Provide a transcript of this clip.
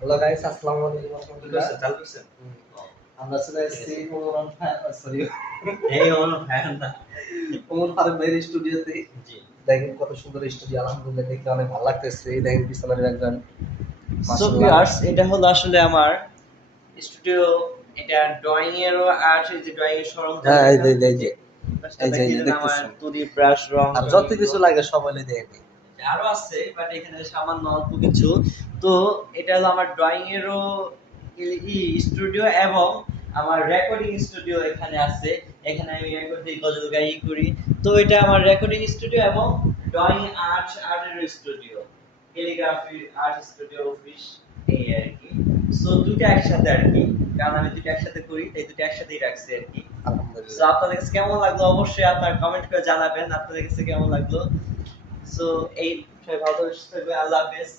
Hello guys, আসসালামু আলাইকুম ওয়া কি রাহমাতুল্লাহ। করছেন? চালু করছেন? আমরা চলে এসেছি ওমরান সরি এই আমার ফ্যান না। ওমর ফারুক ভাইয়ের স্টুডিওতে। জি। দেখেন কত সুন্দর স্টুডিও, আলহামদুলিল্লাহ দেখতে অনেক ভালো লাগতেছে। এই দেখেন পিছনের ব্যাকগ্রাউন্ড সো মাশাআল্লাহ। ভিউয়ার্স, এটা হলো আসলে আমার স্টুডিও। এটা ড্রয়িং এরও আর্ট, এই যে ড্রয়িং এর সরঞ্জাম হ্যাঁ, এই রাখা। যে এই যে এই যে পাশটা এই যে এই যে দেখিয়ে দেন আমার দেখতেছেন। তুলি, ব্রাশ, রং আর টং যত এগুলো। কিছু লাগে সব হলে দেখেন। আরো আছে, বাট এখানে সামান্য অল্প কিছু। তো এটা হলো আমার ড্রয়িং এরও স্টুডিও এবং আমার রেকর্ডিং স্টুডিও এখানে আছে। এখানে আমি রেকর্ড দিই, গজল গাই করি। তো এটা আমার রেকর্ডিং স্টুডিও এবং ড্রয়িং আর্টের studio, calligraphy art studio office, এই আর কি। সো দুটো একসাথে আর কি, কারণ আমি দুটো একসাথে করি তাই দুটো একসাথেই রাখছি আর কি। সো আলহামদুলিল্লাহ। আপনাদের কাছে কেমন লাগলো অবশ্যই আপনার কমেন্ট করে জানাবেন আপনাদের কাছে কেমন লাগলো। সো এই সবাই ভালো থাকবে, আল্লাহ হাফেজ।